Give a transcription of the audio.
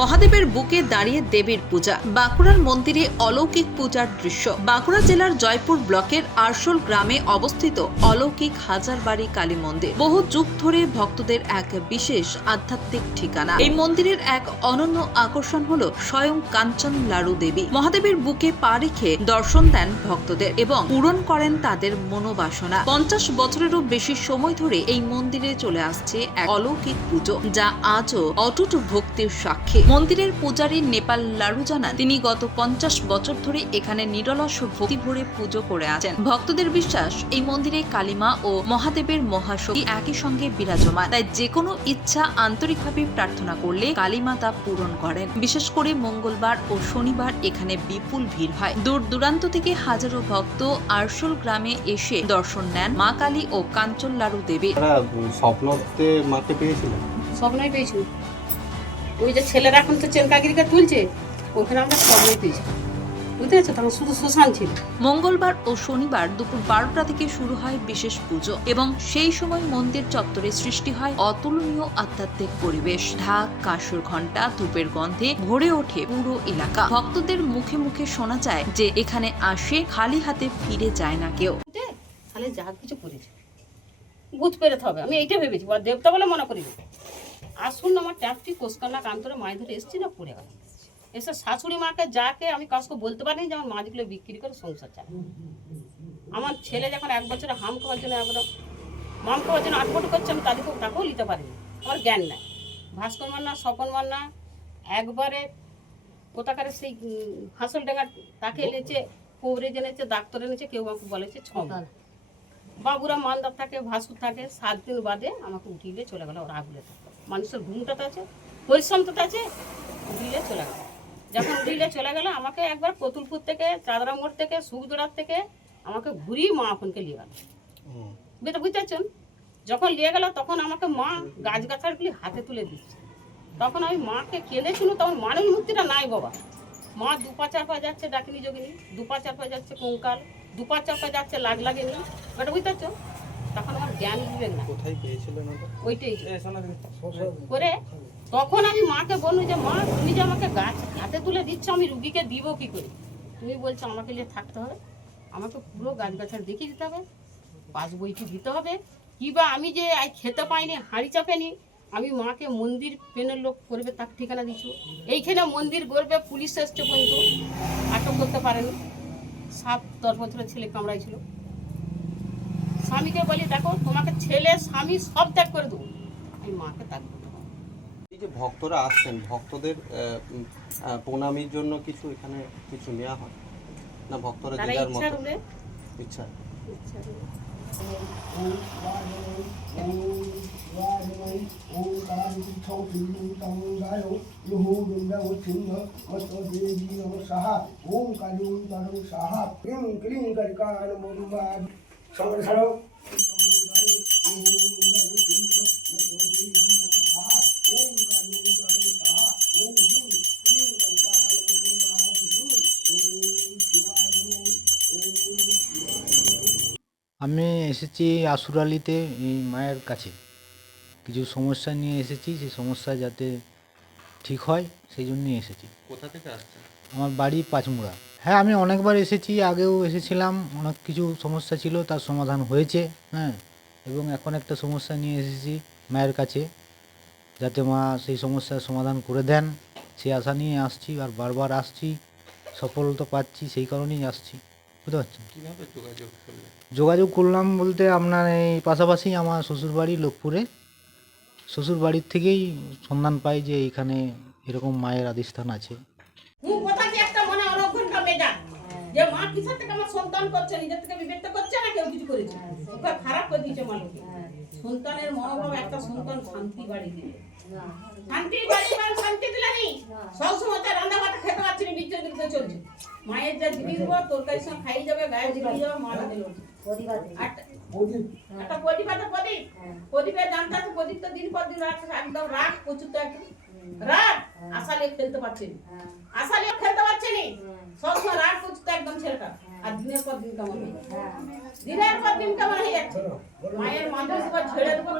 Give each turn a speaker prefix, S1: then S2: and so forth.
S1: মহাদেবের বুকে দাঁড়িয়ে দেবীর পূজা, বাঁকুড়ার মন্দিরে অলৌকিক পূজার দৃশ্য। বাঁকুড়া জেলার জয়পুর ব্লকের আরশোল গ্রামে অবস্থিত অলৌকিক হাজারবাড়ি কালী মন্দির। বহু যুগ ধরে ভক্তদের এক বিশেষ আধ্যাত্মিক ঠিকানা। এই মন্দিরের এক অনন্য আকর্ষণ হল স্বয়ং কাঞ্চন লাড়ু দেবী। মহাদেবের বুকে পা রেখে দর্শন দেন ভক্তদের এবং পূরণ করেন তাদের মনোবাসনা। পঞ্চাশ বছরেরও বেশি সময় ধরে এই মন্দিরে চলে আসছে এক অলৌকিক পুজো, যা আজও অটুট ভক্তির সাক্ষী। মন্দিরের পূজারী নেপাল লাড়ু জানান তিনি গত পঞ্চাশ বছর ধরে এখানে নিরলস ভক্তি ভরে পুজো করে আছেন। ভক্তদের বিশ্বাস এই মন্দিরে কালিমা ও মহাদেবের মহাশক্তি একই সঙ্গে বিরাজমান। তাই যে কোনো ইচ্ছা আন্তরিকভাবে প্রার্থনা করলে কালিমা তা পূরণ করেন। বিশেষ করে মঙ্গলবার ও শনিবার এখানে বিপুল ভিড় হয়। দূর দূরান্ত থেকে হাজারো ভক্ত আরশোল গ্রামে এসে দর্শন নেন মা কালী ও কাঞ্চন লাড়ু দেবী।
S2: স্বপ্নতে মাকে পেয়েছিলেন
S3: স্বপ্নই পেয়েছি ওই যে ছেলেরা এখন তো চেনকাগিরিকে তুলছে ওখানে আমরা স্বপ্নই পেয়েছি বুঝতে পারছ? তখন শুধু শ্মশান ছিল।
S1: মঙ্গলবার ও শনিবার দুপুর বারোটা থেকে শুরু হয় বিশেষ পুজো এবং সেই সময় মন্দির চত্বরে সৃষ্টি হয় অতুলনীয় আধ্যাত্মিক পরিবেশ। ঢাক কাসুর ঘণ্টা ধূপের গন্ধে ভরে ওঠে পুরো এলাকা। ভক্তদের মুখে মুখে শোনা যায় যে এখানে আসে খালি হাতে ফিরে যায় না কেউ।
S3: তাহলে যা কিছু করেছে পেরেতে হবে আমি এইটা ভেবেছি দেবতা বলে মনে করি। আসুন আমার ট্যাপটি কোসকান্না কান্তরে মাছ ধরে এসেছি না পড়ে গেল। এসে শাশুড়ি মাকে যাকে আমি কাজকে বলতে পারিনি যে আমার মাছগুলো বিক্রি করে সংসার চালাই আমার ছেলে যখন এক বছরে হাম খাওয়ার জন্য একবার মাম খাওয়ার জন্য আটপট করছে আমি তাদেরকেও তাকেও নিতে পারিনি। আমার জ্ঞান নাই। ভাস্কর মান্না স্বপন মান্না একবারে কোথাকারে সেই হাসল ডাঙ্গা তাকে এনেছে কবরেজ এনেছে ডাক্তার এনেছে কেউ আমাকে বলেছে ছ মাস। বাবুরা মান্দার থাকে ভাসুর থাকে সাত দিন বাদে আমাকে উঠিয়ে চলে গেল ওরা আগুলে থাকতো মানুষের ঘুমটা তো আছে পরিশ্রমটা তো আছে উঠিয়ে চলে গেল। যখন উঠিয়ে চলে গেল আমাকে একবার কতুলপুর থেকে চাঁদরা মোড় থেকে সুখজোড়ার থেকে আমাকে ঘুরিয়ে মা আপনকে নিয়ে গেল।
S2: হুম।
S3: বুঝতে বুঝতেছেন যখন নিয়ে গেল তখন আমাকে মা গাছ গাছারগুলি হাতে তুলে দিচ্ছে। তখন আমি মাকে কেঁদে শুনো তখন মানের মূর্তিটা নাই বাবা। মা দুপা চাপা যাচ্ছে ডাকিনি যোগিনী দুপা চাপা যাচ্ছে কঙ্কাল দুপা চাপা যাচ্ছে লাগ লাগেনি ওটা বুঝতে পারছ তখন আমার জ্ঞান বিবেক না।
S2: কোথায় পেয়েছিলেন
S3: ওইটাই। করে তখন আমি মাকে বলল যে মা তুমি যে আমাকে গাছ হাতে তুলে দিচ্ছ আমি রুগীকে দিব কি করে? তুমি বলছো আমাকে নিয়ে থাকতে হবে। আমাকে পুরো গাছ গাছার দেখিয়ে দিতে হবে। পাস বইটি দিতে হবে। কিবা আমি যে খেতে পাইনি হাঁড়ি চাপেনি আমি মাকে মন্দির পেনের লোক করবে তার ঠিকানা দিচ্ছ এইখানে মন্দির গড়বে পুলিশ এসছে কিন্তু আটক করতে পারেনি। সাত দশ বছরের ছেলে কামড়াইছিল। স্বামীকে বলি দেখো তোমাকে ছেলে স্বামী সব ত্যাগ করে দেবো আমি মাকে ত্যাগ
S2: এই যে ভক্তরা আসছেন ভক্তদের প্রণামীর জন্য কিছু এখানে কিছু নেওয়া হয় না ভক্তরা যে যার মতো ইচ্ছা
S4: ওম কালী ওম সাহা ক্লিং ক্লিং করিকান মুরুবা
S5: আমি এসেছি আসুরালিতে এই মায়ের কাছে। কিছু সমস্যা নিয়ে এসেছি সেই সমস্যা যাতে ঠিক হয় সেই জন্যই এসেছি।
S2: কোথা থেকে আসছে
S5: আমার বাড়ি পাঁচমুড়া। হ্যাঁ আমি অনেকবার এসেছি আগেও এসেছিলাম। অনেক কিছু সমস্যা ছিল তার সমাধান হয়েছে হ্যাঁ। এবং এখন একটা সমস্যা নিয়ে এসেছি মায়ের কাছে যাতে মা সেই সমস্যার সমাধান করে দেন। সেই আশা নিয়ে আসছি আর বারবার আসছি সফলতা পাচ্ছি সেই কারণেই আসছি। বুঝতে পারছেন?
S2: যোগাযোগ
S5: করলাম বলতে আপনার এই পাশাপাশি আমার শ্বশুরবাড়ি লোকপুরে। শ্বশুরবাড়ির থেকেই সন্ধান পাই যে এখানে এরকম মায়ের আদিস্থান আছে
S3: মুখ কথা কি একটা মনে অনঘন্টা মেজা যে মা কিসের থেকে আমার সন্তান করছে নিজের থেকে বিবেক করছে না কেউ কিছু করেছে? ওকে খারাপ করে দিয়েছে মানুষকে সন্তানের মনোভাব একটা সন্তান শান্তি বাড়ি দিবে। শান্তি বাড়ি মানে শান্তি দিলে নি। সবসময় তার রান্না বাটা খেতে পারছি না বিচ্ছেদ বিচ্ছেদ চলছে। মায়ের যা তরকারি সব খাই যাবে গায়ে জিনিস যাবে মা দিল। একটা প্রদীপ। আছে প্রদীপ। প্রদীপের দামটা আছে প্রদীপ তো দিন পর দিন রাখছে একদম রাখ প্রচুর তো একদম রাখ আশা খেলতে পারছে না। আশা খেলতে পারছে না। সবসময় ছেলেটা। আর দিনের পর দিন কেমন যাচ্ছে দিনের পর দিন কেমন মায়ের মাঝে ছেড়ে দেবো